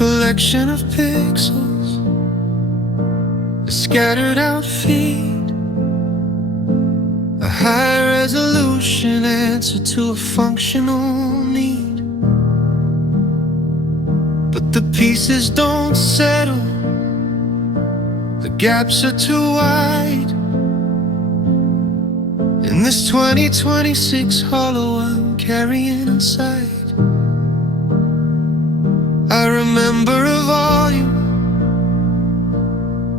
collection of pixels, a scattered out feed, a high-resolution answer to a functional need. But the pieces don't settle, the gaps are too wide. In this 2026 hollow I'm carrying inside, I remember a volume,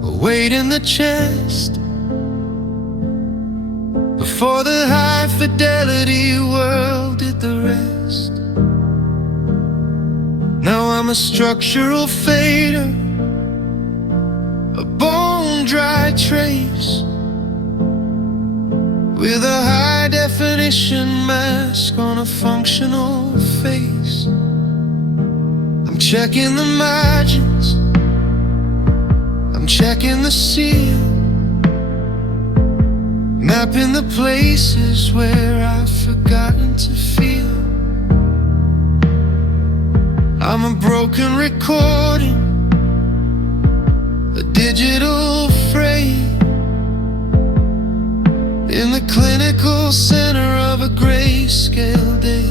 a weight in the chest, before the high fidelity world did the rest. Now I'm a structural fader, a bone-dry trace, with a high-definition mask on a functional face. I'm checking the margins, I'm checking the seal, mapping the places where I've forgotten to feel. I'm a broken recording, a digital frame, in the clinical center of a grayscale day.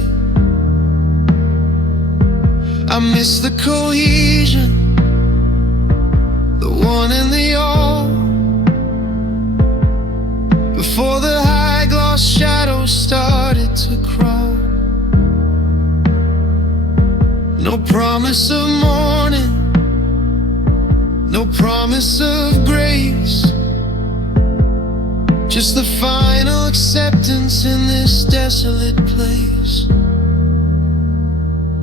I miss the cohesion, the one and the all, before the high gloss shadows started to crawl. No promise of morning, no promise of grace, just the final acceptance in this desolate place.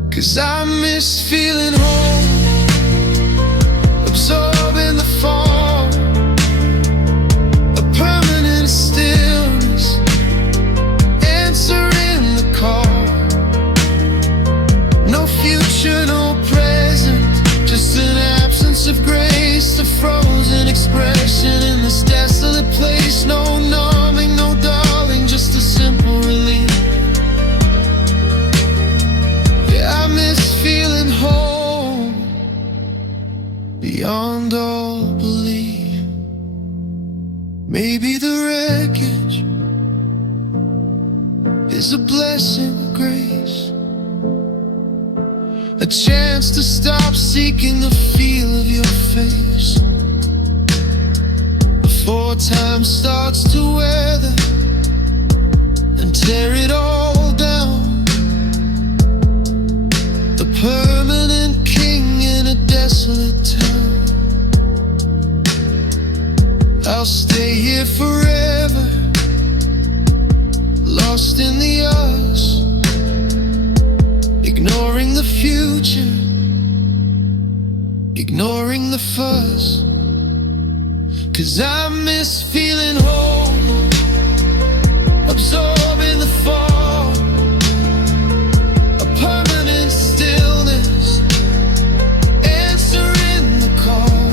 'Cause I miss feeling home, absorbing the fall, a permanent stillness, answering the call. No future, no present, just an absence of grace, a frozen expression in this desolate place. No numbing, no darling, just a simple relief. Yeah, I miss feeling whole, beyond all belief. Maybe the wreckage is a blessing of grace, a chance to stop seeking the feel of your face, before time starts to weather and tear it all down. The permanent king in a desolate town. I'll stay here forever, lost in the us, ignoring the future, ignoring the fuss. 'Cause I miss feeling home, absorbing the fall, a permanent stillness, answering the call.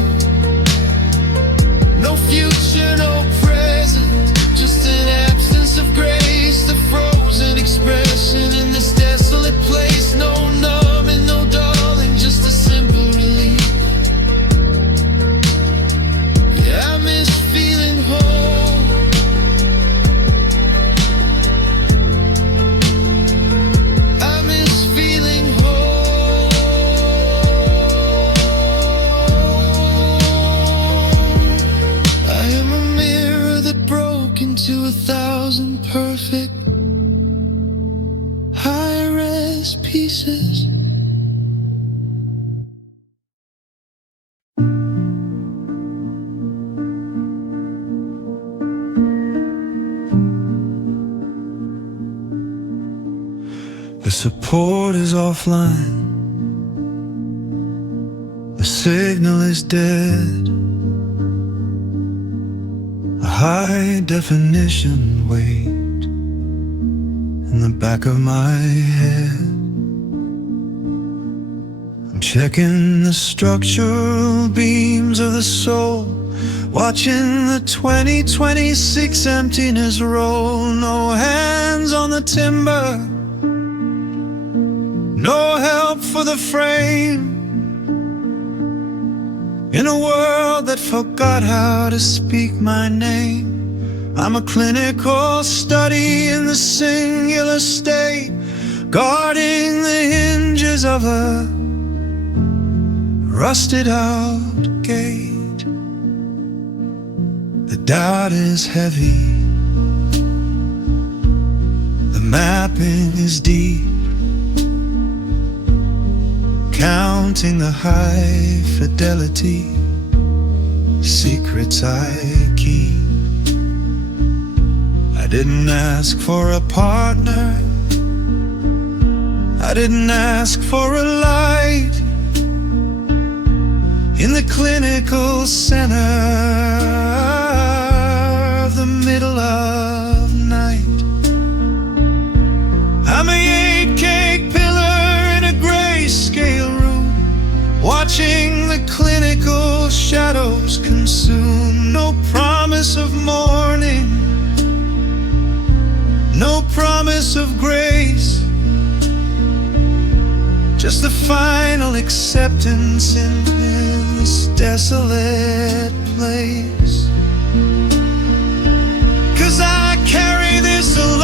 No future, no present, just an absence of grace, the frozen expression in this desolate place. No numbing, no darling, just a simple relief. Yeah, I miss feeling whole, I miss feeling whole. I am a mirror that broke into 1,000 perfect high-res pieces. The support is offline, the signal is dead, a high definition weight in the back of my head. I'm checking the structural beams of the soul, watching the 2026 emptiness roll. No hands on the timber, no help for the frame, In a world that forgot how to speak my name, I'm a clinical study in the singular state, guarding the hinges of a rusted out gate. The doubt is heavy, the mapping is deep, counting the high fidelity secrets I keep. I didn't ask for a partner, I didn't ask for a light in the clinical center of the middle of night. I'm a 8-cake pillar in a grayscale room, watching the clinical shadows consume. No promise of morning, no promise of grace, just the final acceptance in this desolate place. 'Cause I carry this alone,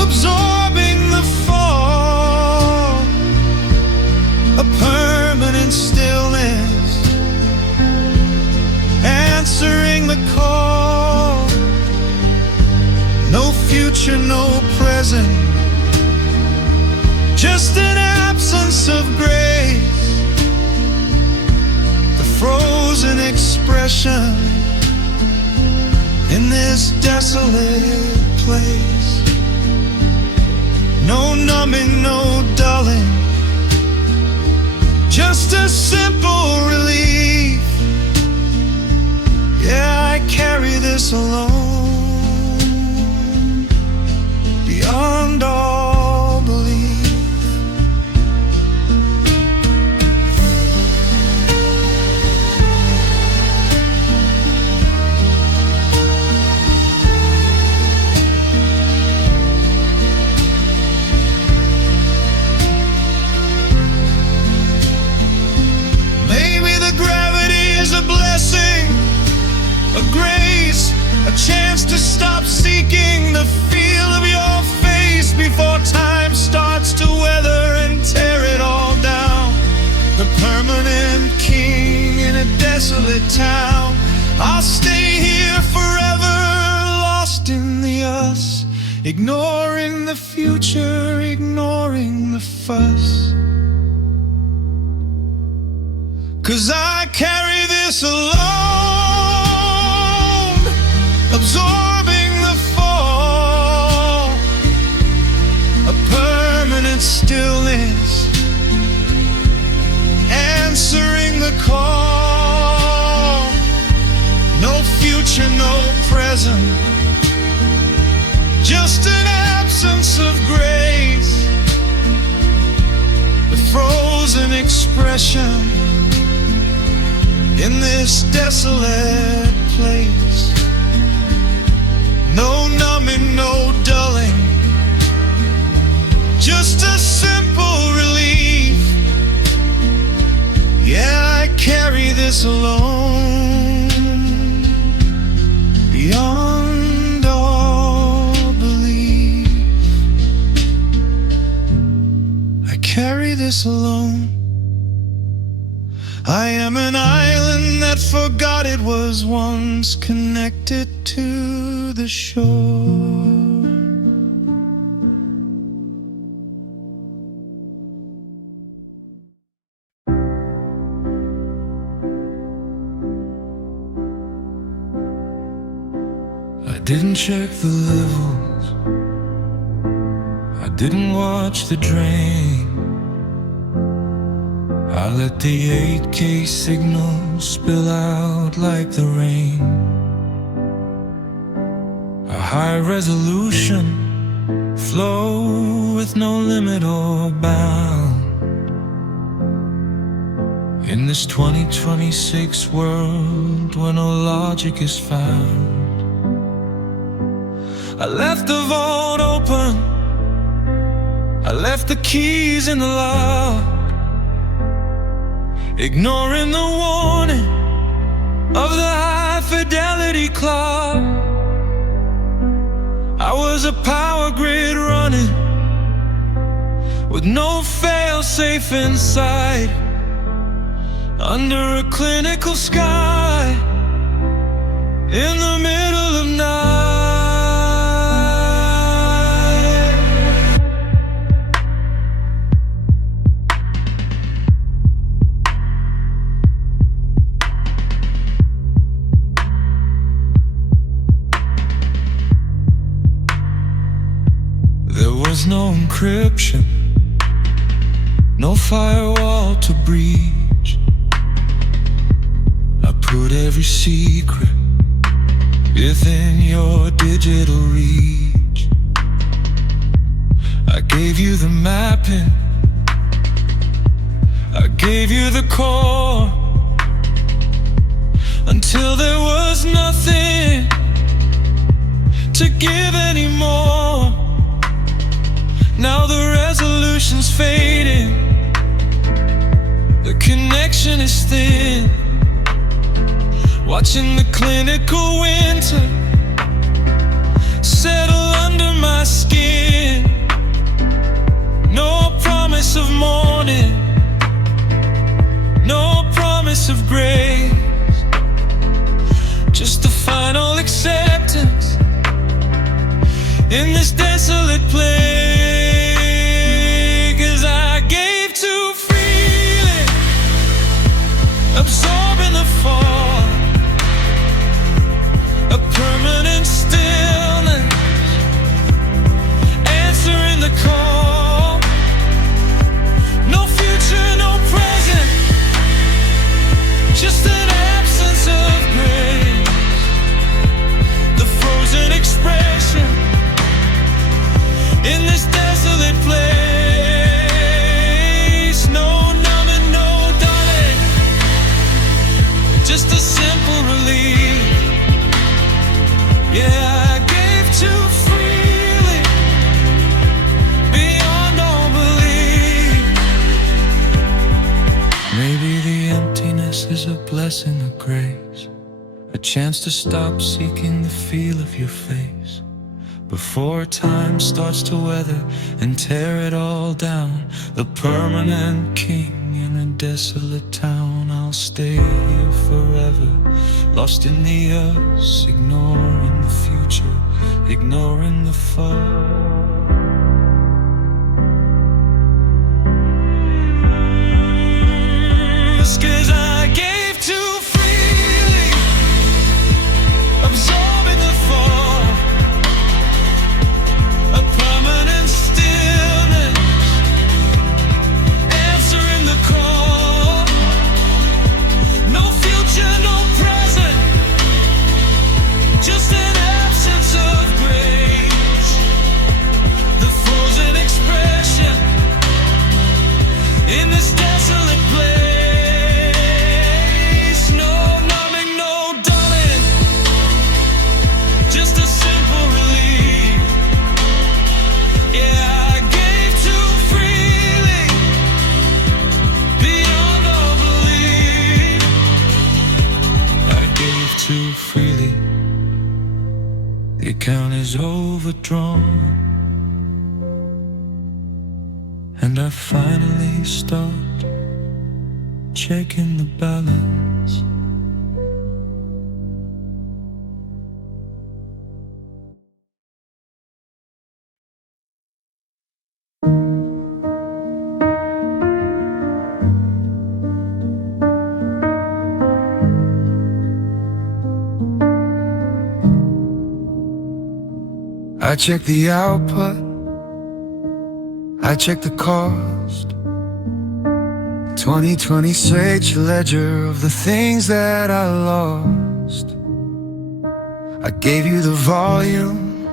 absorbing the fall, a permanent stillness, answering the call. No future, no present, just an absence of grace, the frozen expression in this desolate place. No numbing, no dulling, just a simple relief. Yeah, I carry this alone, beyond all belief. A grace, a chance to stop seeking the feel of your face before time starts to weather and tear it all down. The permanent king in a desolate town. I'll stay here forever, lost in the us, ignoring the future, ignoring the fuss. 'Cause I carry this alone, absorbing the fall, a permanent stillness, answering the call. No future, no present, just an absence of grace, the frozen expression in this desolate place. No numbing, no dulling, just a simple relief. Yeah, I carry this alone, beyond all belief. I carry this alone. I am an island that forgot it was once connected to the shore. I didn't check the levels, I didn't watch the drain. I let the 8K signal spill out like the rain. A high resolution flow with no limit or bound. In this 2026 world where no logic is found, I left the vault open, I left the keys in the lock. ignoring the warning of the high fidelity clock. I was a power grid running with no fail-safe inside, under a clinical sky, in the middle of night. There was no encryption, no firewall to breach. I put every secret within your digital reach. I gave you the mapping, I gave you the core, until there was nothing to give anymore. Now the resolution's fading, the connection is thin, watching the clinical winter settle under my skin. No promise of morning, no promise of grace, just the final acceptance in this desolate place. 'Cause I gave too freely, absorbing the fall, a permanent stillness, answering the call. No future, no present, just an absence of grace, the frozen expression in this desolate place. No numbing, no dulling, just a simple relief. Yeah, I gave too freely, beyond all belief. Maybe the emptiness is a blessing of grace, a chance to stop seeking the feel of your face before time starts to weather and tear it all down. The permanent king in a desolate town. I'll stay here forever, lost in the us, ignoring the future, ignoring the fall. 'Cause I gave too freely, absorbing the fall, a permanent stillness, answering the call. No future, no present, just an absence of grace, the frozen expression in this desolate place. No numbing, no dulling, just a simple relief. Yeah, I gave too freely, beyond all belief. I gave too freely, the account is overdrawn, and I finally stopped checking the balance. I check the output, I check the cost. 2020 search ledger of the things that I lost. I gave you the volume,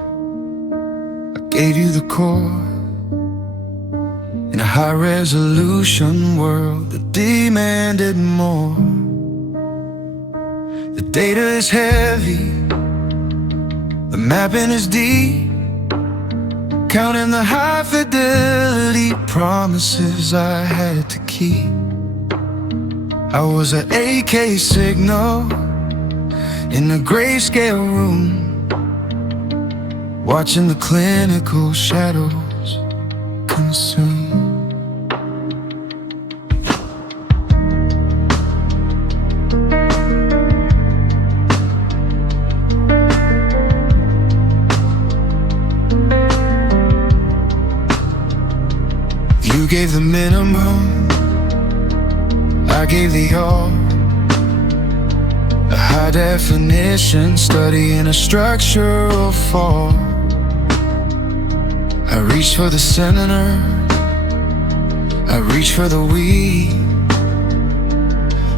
I gave you the core, in a high resolution world that demanded more. The data is heavy, the mapping is deep, counting the high fidelity promises I had to keep. I was an AK signal in the grayscale room, watching the clinical shadows consume. You gave the minimum, I gave the all. A high definition study in a structural fall. I reached for the center, I reached for the weed,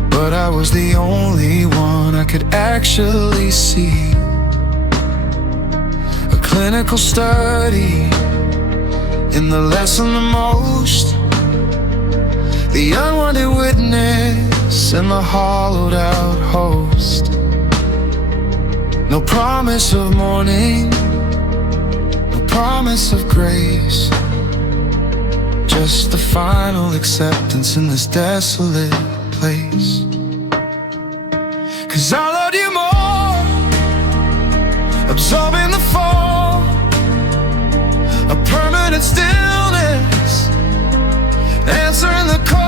but I was the only one I could actually see. A clinical study in the lesson the most, the unwanted witness and the hollowed out host. No promise of morning, no promise of grace, just the final acceptance in this desolate place. 'Cause I loved you more, absorbing the fall, a permanent stillness, answering the call.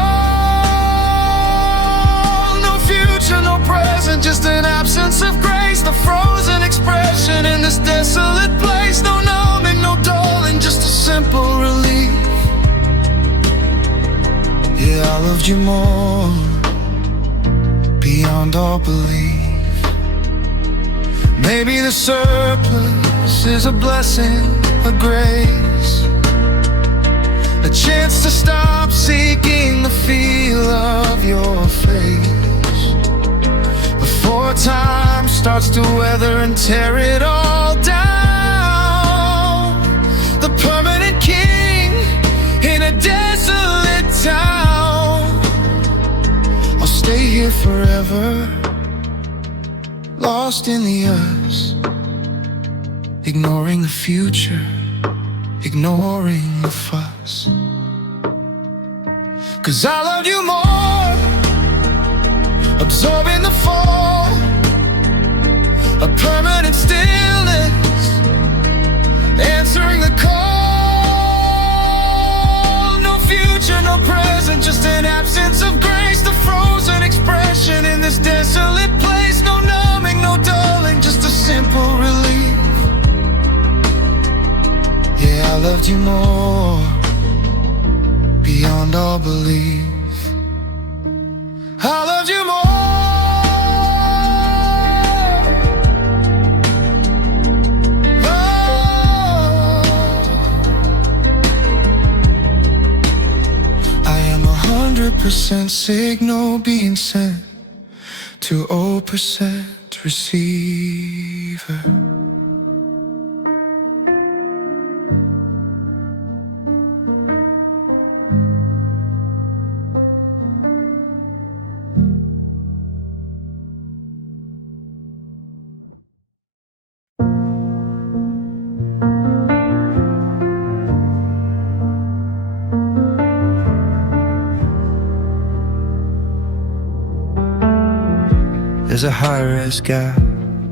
No future, no present, just an absence of grace, the frozen expression in this desolate place. No numbing, no dulling, just a simple relief. Yeah, I loved you more, beyond all belief. Maybe the surplus is a blessing, a grace, a chance to stop seeking the feel of your face before time starts to weather and tear it all down. The permanent king in a desolate town. I'll stay here forever, lost in the us, ignoring the future, ignoring the fuss. 'Cause I loved you more, absorbing the fall, a permanent stillness, answering the call. No future, no present, just an absence of grace, the frozen expression in this desolate place. No numbing, no dulling, just a simple relief. Yeah, I loved you more, beyond all belief. I loved you more. Oh. I am 100% signal being sent to 0% receiver. There's a high-res gap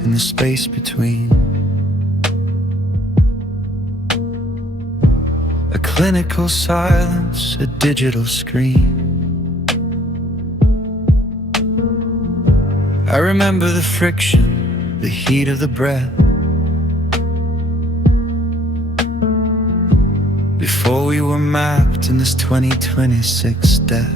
in the space between, a clinical silence, a digital screen. I remember the friction, the heat of the breath, before we were mapped in this 2026 death.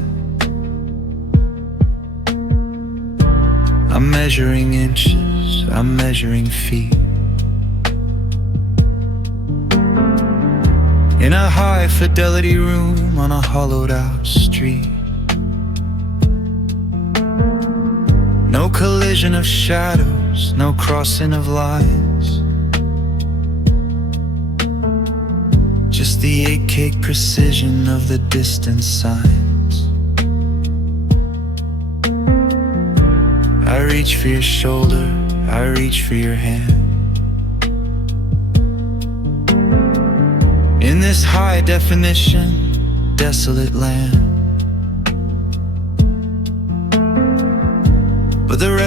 I'm measuring inches, I'm measuring feet, in a high-fidelity room on a hollowed-out street. No collision of shadows, no crossing of lines, just the 8K precision of the distant signs. I reach for your shoulder, I reach for your hand. In this high-definition, desolate land,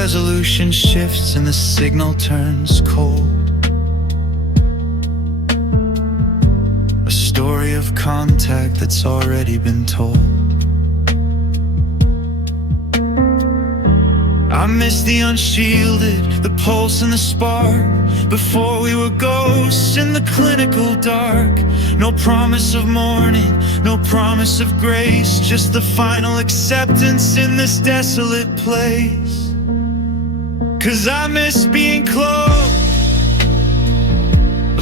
resolution shifts and the signal turns cold. A story of contact that's already been told. I miss the unshielded, the pulse and the spark. Before we were ghosts in the clinical dark. No promise of morning, no promise of grace, just the final acceptance in this desolate place. 'Cause I miss being close,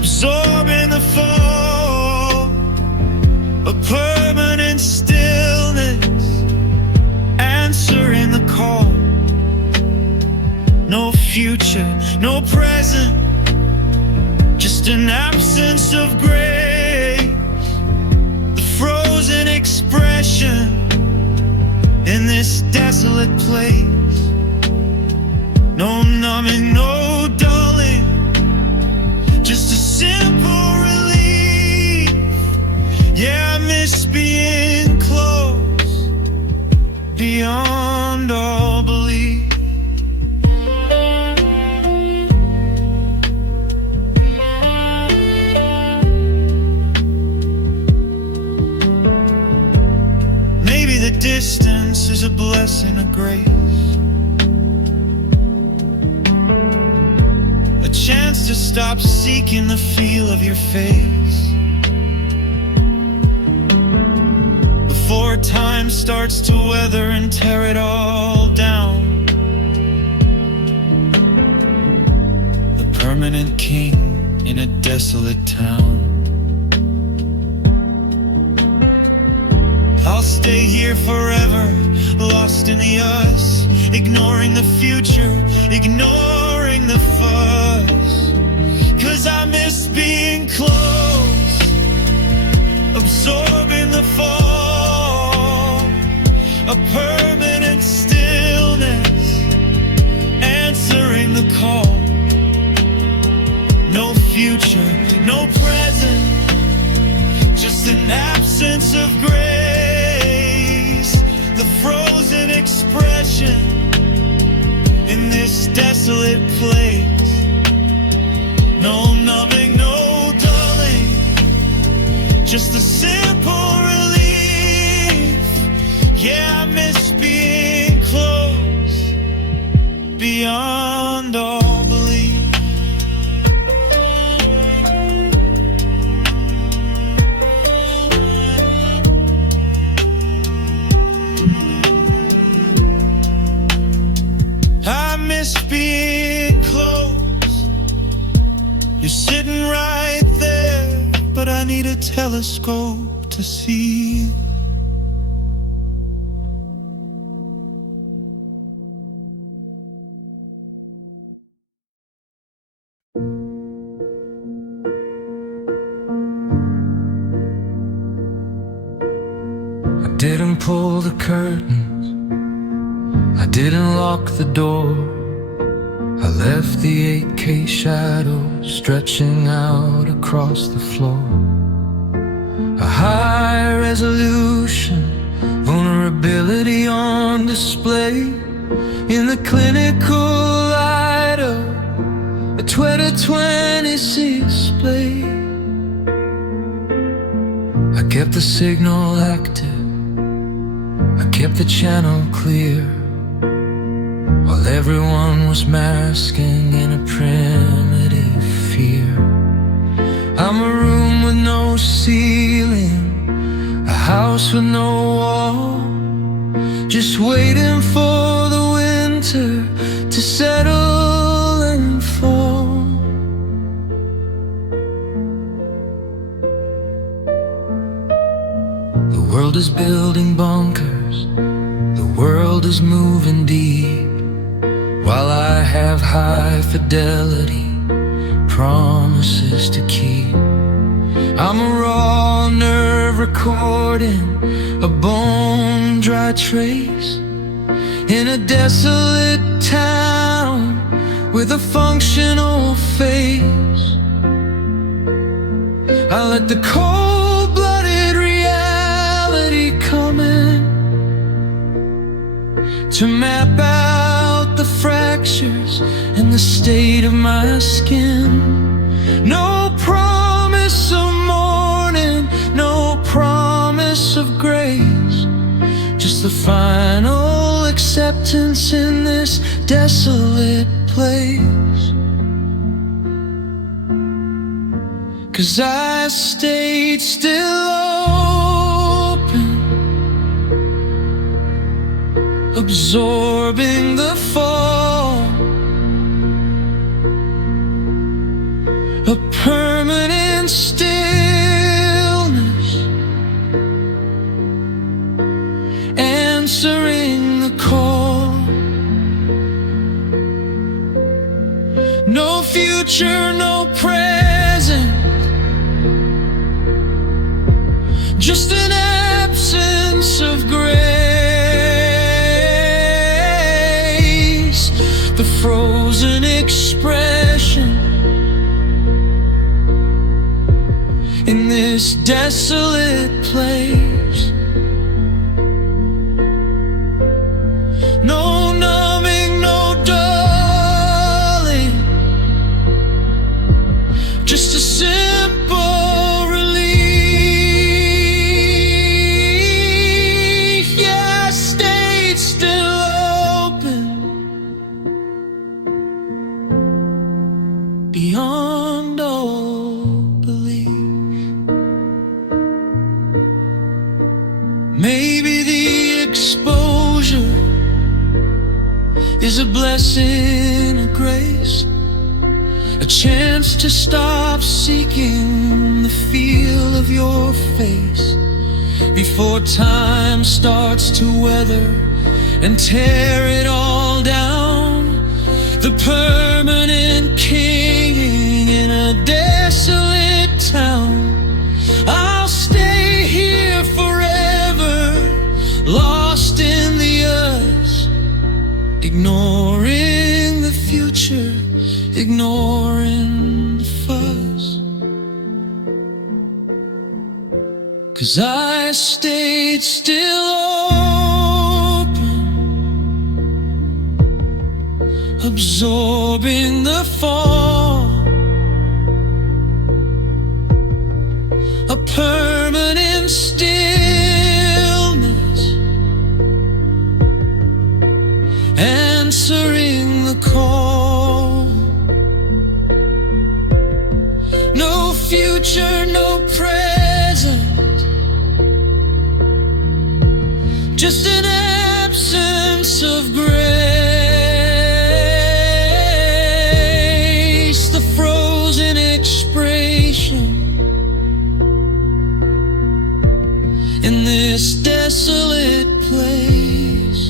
absorbing the fall, a permanent stillness, answering the call. No future, no present, just an absence of grace. The frozen expression in this desolate place. No numbing, no dulling, just a simple relief. Yeah, I miss being close, beyond all belief. Distance is a blessing of grace, a chance to stop seeking the feel of your face before time starts to weather and tear it all down. The permanent king in a desolate town. I'll stay here forever, lost in the us, ignoring the future, ignoring the fuss. 'Cause I miss being close, absorbing the fall, a permanent stillness, answering the call. No future, no present, just an absence of grace. The frozen expression in this desolate place. No numbing, no dulling, just a simple relief. Yeah, I miss being close, beyond all belief. Being close, you're sitting right there, but I need a telescope to see. I didn't pull the curtains, I didn't lock the door. I left the 8K shadows stretching out across the floor. A high resolution, vulnerability on display in the clinical light of a 2020 display. I kept the signal active, I kept the channel clear, while everyone was masking in a primitive fear. I'm a room with no ceiling, a house with no wall, just waiting for the winter to settle and fall. The world is building bunkers, the world is moving deep, while I have high fidelity promises to keep. I'm a raw nerve recording, a bone dry trace in a desolate town with a functional face. I let the cold-blooded reality come in to map out the fractures in the state of my skin. No promise of morning, no promise of grace, just the final acceptance in this desolate place. 'Cause I stayed still open, absorbing the fall, a permanent stillness, answering the call. No future, no present, just an absence of grace, the frozen expression in this desolate place. No numbing, no dulling, just a simple relief. Yeah, I stayed still open, beyond all belief. Maybe the exposure is a blessing, a grace, a chance to stop seeking the feel of your face before time starts to weather and tear it all down. The permanent king in a desolate town. I'll stay here forever, lost in the us, ignoring the future, ignoring the fuss. 'Cause I stayed still open, absorbing the fall, a permanent stillness, answering the call. No future, no present, just an absence of grace, the frozen expression in this desolate place.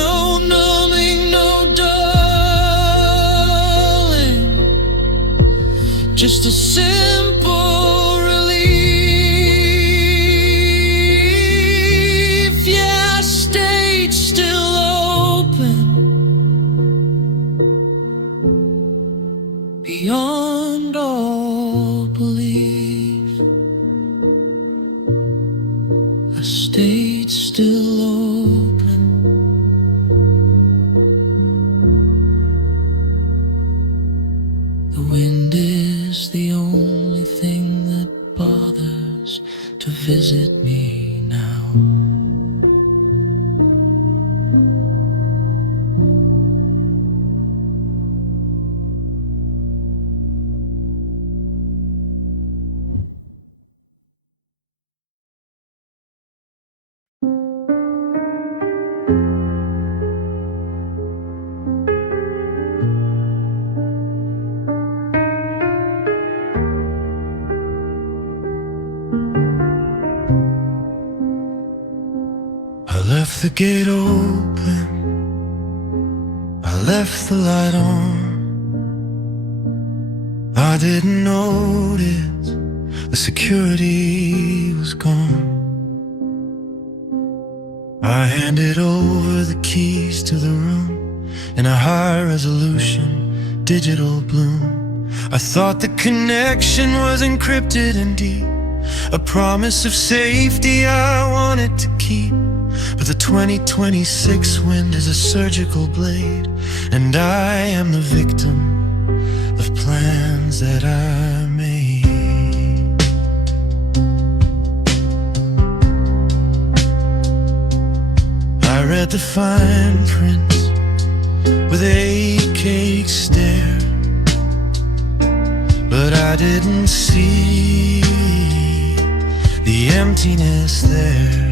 No numbing, no dulling, just a simple relief. Yeah, I stayed still open, beyond all belief. I stayed still open. The wind is the only thing that bothers to visit me now. I left the gate open, I left the light on. I didn't notice the security was gone. I handed over the keys to the room in a high-resolution digital bloom. I thought the connection was encrypted and deep, a promise of safety I wanted to keep. But the 2026 wind is a surgical blade, and I am the victim of plans that I made. I read the fine print with a cake stare, but I didn't see the emptiness there.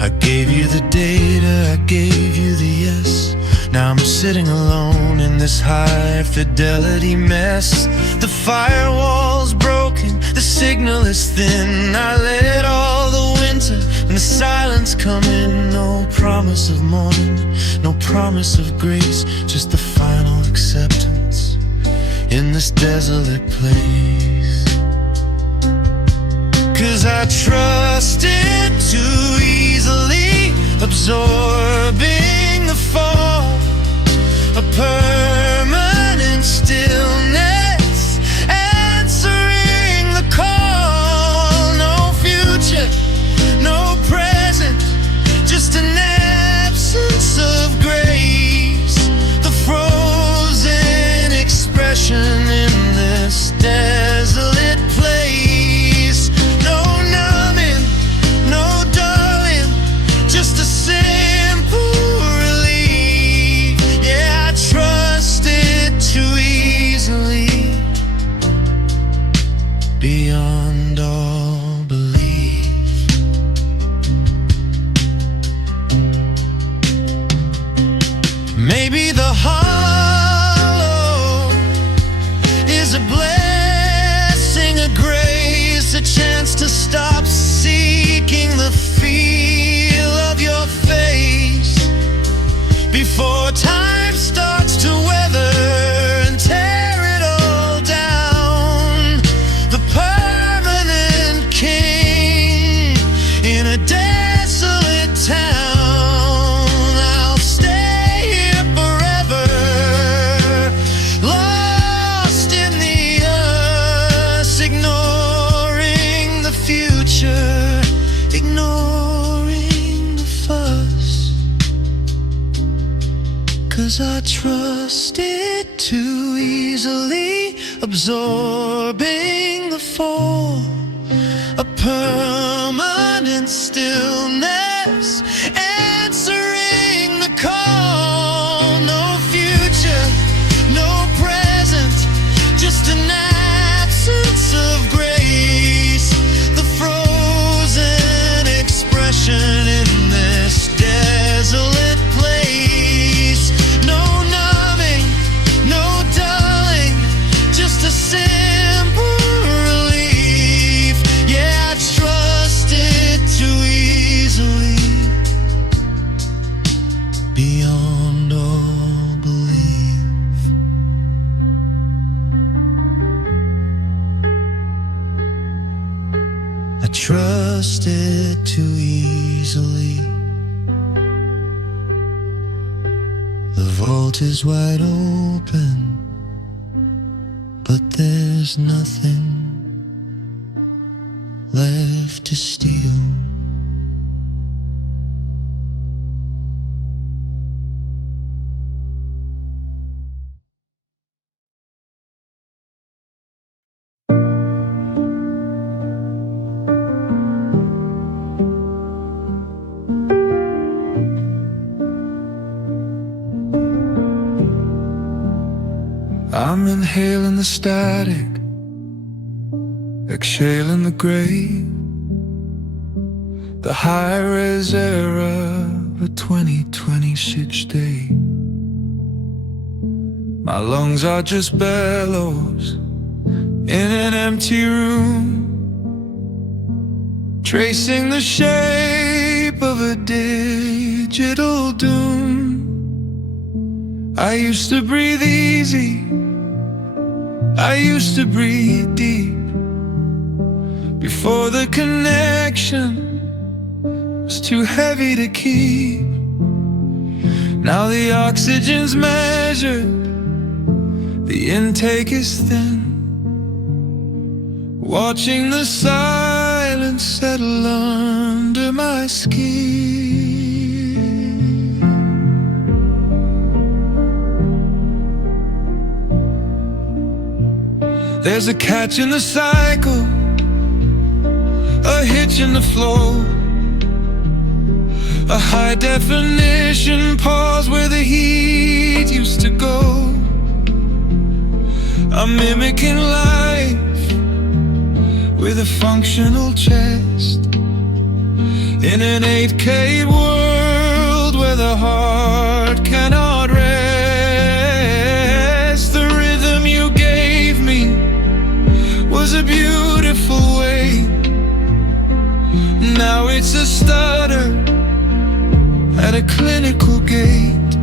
I gave you the data, I gave you the yes. Now I'm sitting alone in this high fidelity mess. The firewall's broken, the signal is thin. I let all the winter and the silence come in. No promise of morning, no promise of grace, just the final acceptance in this desolate place. 'Cause I trusted too easily, absorbing the fall, a permanent stillness, answering the call. No future, no present, just an absence of grace. The frozen expression in this desolate place. No numbing, no dulling, just a simple relief. Yeah, I trusted too easily, beyond all belief. Maybe the hollow is a blessing, a grace, a chance to stop seeking the feel of your face before time starts to weather and tear it all down. The permanent king in a desolate town. I'll stay here forever, lost in the earth, ignoring the future, ignoring the fuss. 'Cause I trusted too easily, absorbing the fall, a permanent stillness, answering the call. No future, no present, just an absence of grace. The frozen expression in this desolate place. No numbing, no dulling, just a simple relief. Yeah, I trusted too easily, beyond all belief. I trusted too easily. The vault is wide open, but there's nothing left to steal. I'm inhaling the static, exhaling the grave, the high-res era of a 2026 day. My lungs are just bellows in an empty room, tracing the shape of a digital doom. I used to breathe easy, I used to breathe deep, before the connection was too heavy to keep. Now the oxygen's measured, the intake is thin, watching the silence settle under under my skin. There's a catch in the cycle, a hitch in the flow, a high definition pause where the heat used to go. I'm mimicking life with a functional chest in an 8K world where the heart cannot rest. The rhythm you gave me was a beautiful way. Now it's a stutter at a clinical gate.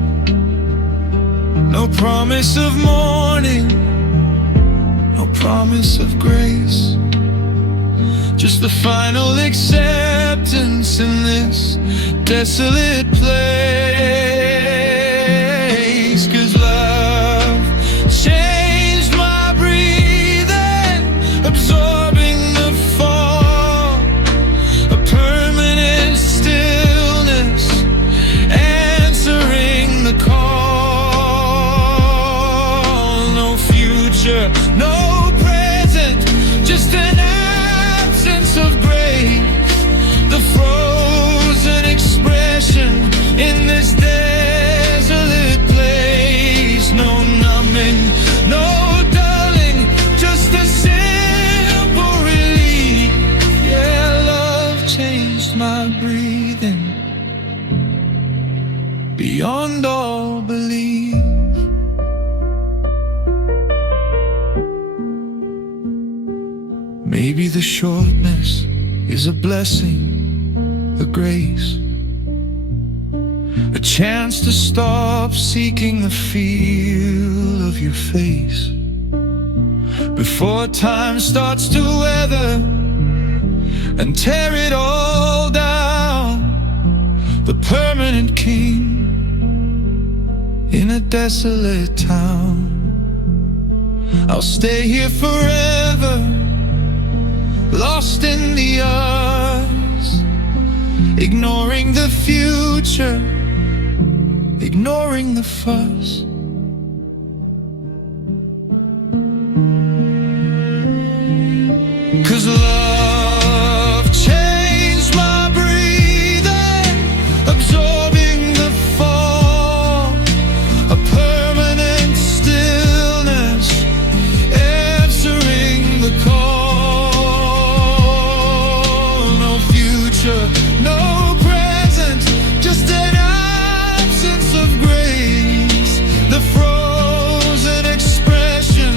No promise of morning, no promise of grace, just the final acceptance in this desolate place. 'Cause love changed my breathing, absorbing the fall, a permanent stillness, answering the call. No future, no present, just an absence of grace, the frozen expression in this desolate place. No numbing, no dulling, just a simple relief. Yeah, love changed my breathing beyond all belief. Maybe the shortness is a blessing, a grace, a chance to stop seeking the feel of your face before time starts to weather and tear it all down. The permanent king in a desolate town. I'll stay here forever, lost in the hours, ignoring the future, ignoring the fuss. 'Cause love changed my breathing, absorbing the fall, a permanent stillness, answering the call. No present, just an absence of grace, the frozen expression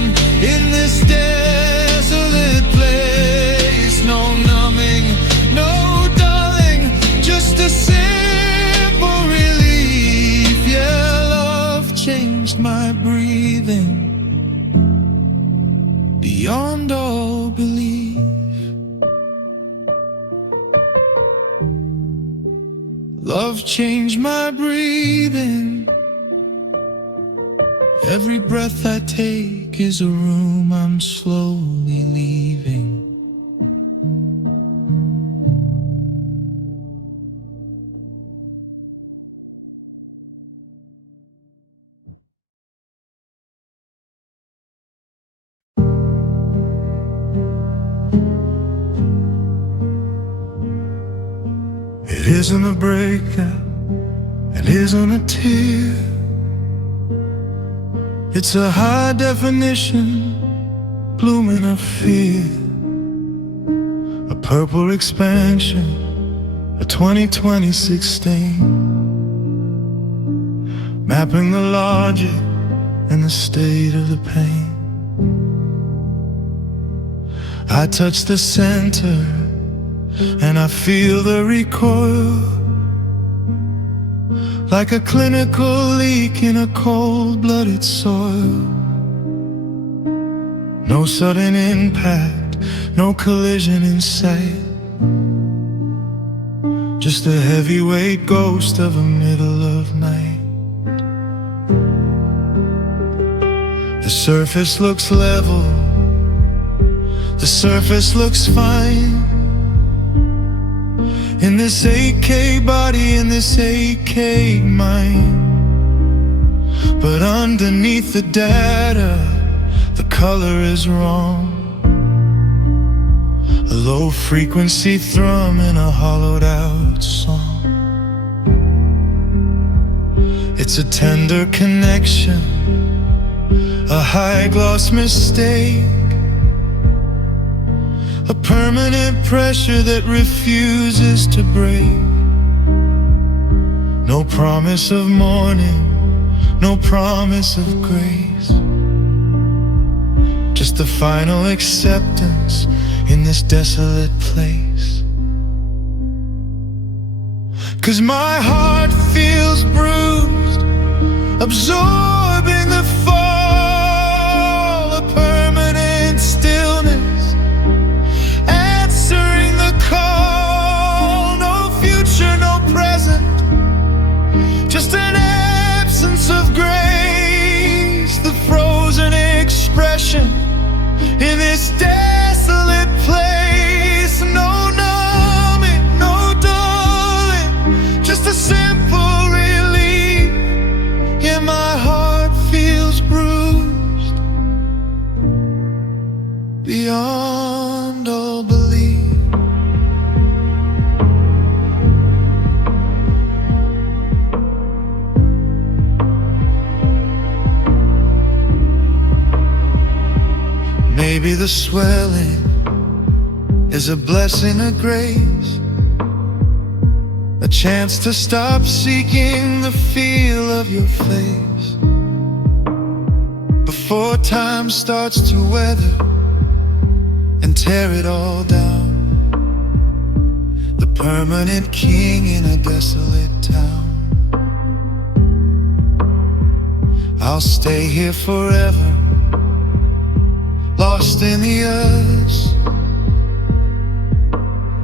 in this desolate place. No numbing, no dulling, just a simple relief. Yeah, love changed my breathing beyond all belief. Love changed my breathing. Every breath I take is a room I'm slowly leaving. It isn't a breakup, it isn't a tear. It's a high definition blooming of fear, a purple expansion, a 2020-16, mapping the logic and the state of the pain. I touch the center and I feel the recoil, like a clinical leak in a cold-blooded soil. No sudden impact, no collision in sight, just a heavyweight ghost of a middle of night. The surface looks level, the surface looks fine. in this AK body, in this AK mind. But underneath the data, the color is wrong. A low frequency thrum in a hollowed out song. It's a tender connection, a high gloss mistake, a permanent pressure that refuses to break. No promise of morning, no promise of grace, just the final acceptance in this desolate place. 'Cause my heart feels bruised, absorbing the fall, a permanent stillness, answering the call. No future, no present, just an absence of grace, the frozen expression in this desolate place. No numbing, no dulling, just a simple relief. Yeah, my heart feels bruised beyond all belief. Maybe the swelling is a blessing of grace, a chance to stop seeking the feel of your face before time starts to weather and tear it all down. The permanent king in a desolate town. I'll stay here forever, lost in the us,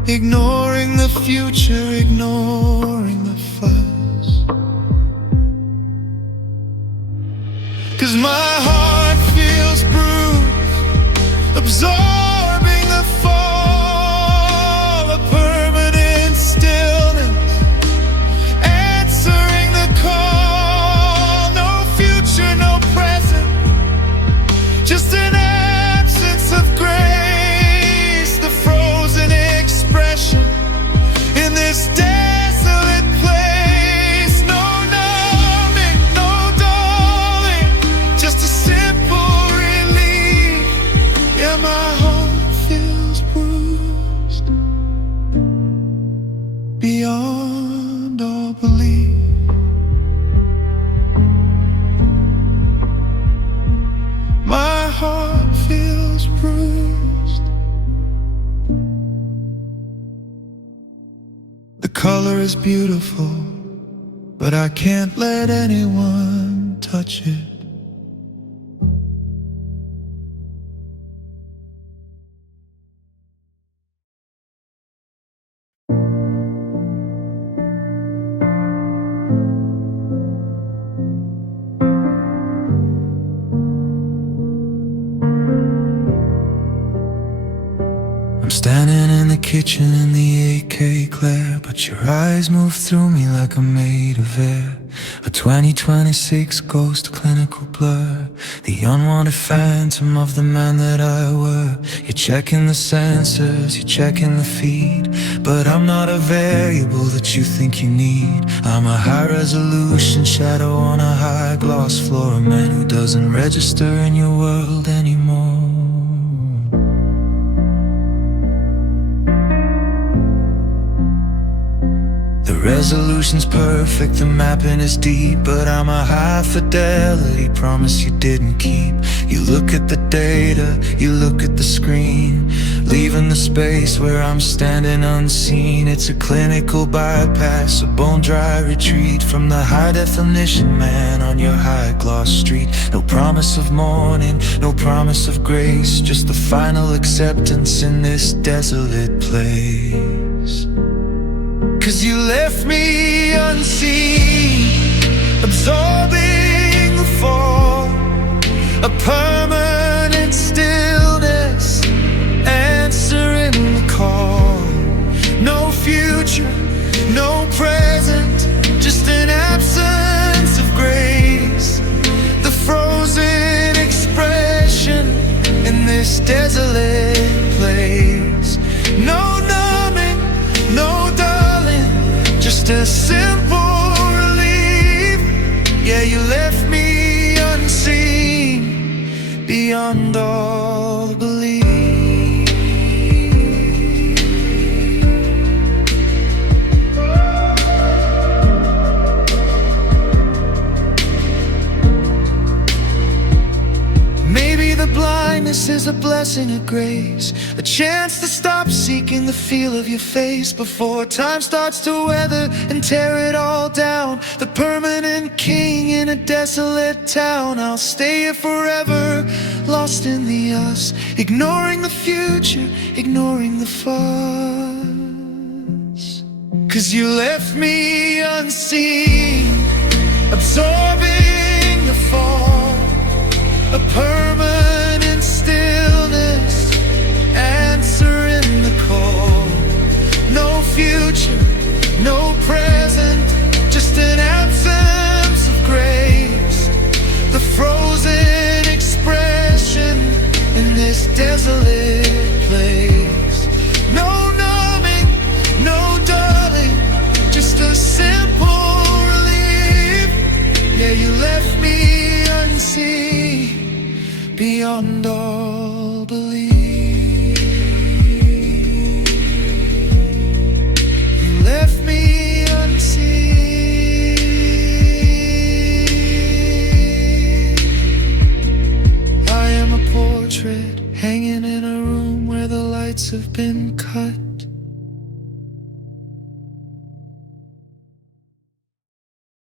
ignoring the future, ignoring the fuss. 'Cause my heart feels bruised, absorbing the fall, a permanent stillness, answering the call. No future, no present, just an of grace, the frozen expression in this desolate place. No numbing, no dulling, just a simple relief. Yeah, my heart feels bruised beyond all belief. My heart feels bruised. The color is beautiful, but I can't let anyone touch it. Standing in the kitchen in the AK glare, but your eyes move through me like I'm made of air. A 2026 ghost clinical blur, the unwanted phantom of the man that I were. You're checking the sensors, you're checking the feed, but I'm not a variable that you think you need. I'm a high resolution shadow on a high gloss floor, a man who doesn't register in your world anymore. The resolution's perfect, the mapping is deep, but I'm a high fidelity promise you didn't keep. You look at the data, you look at the screen, leaving the space where I'm standing unseen. It's a clinical bypass, a bone dry retreat from the high definition man on your high gloss street. No promise of morning, no promise of grace, just the final acceptance in this desolate place. 'Cause you left me unseen, absorbing the fall, a permanent stillness, answering the call. No future, a simple relief. Yeah, you left me unseen, beyond all belief. Maybe the blindness is a blessing of grace, a chance to stop seeking the feel of your face before time starts to weather and tear it all down. The permanent king in a desolate town. I'll stay here forever, lost in the us, ignoring the future, ignoring the fuss. 'Cause you left me unseen, absorbing the fall, a permanent stillness, answering the call. No future, no present, just an absence of grace, the frozen expression in this desolate place. No numbing, no dulling, just a simple relief. Yeah, you left me unseen, beyond all belief. You left me unseen. I am a portrait hanging in a room where the lights have been cut.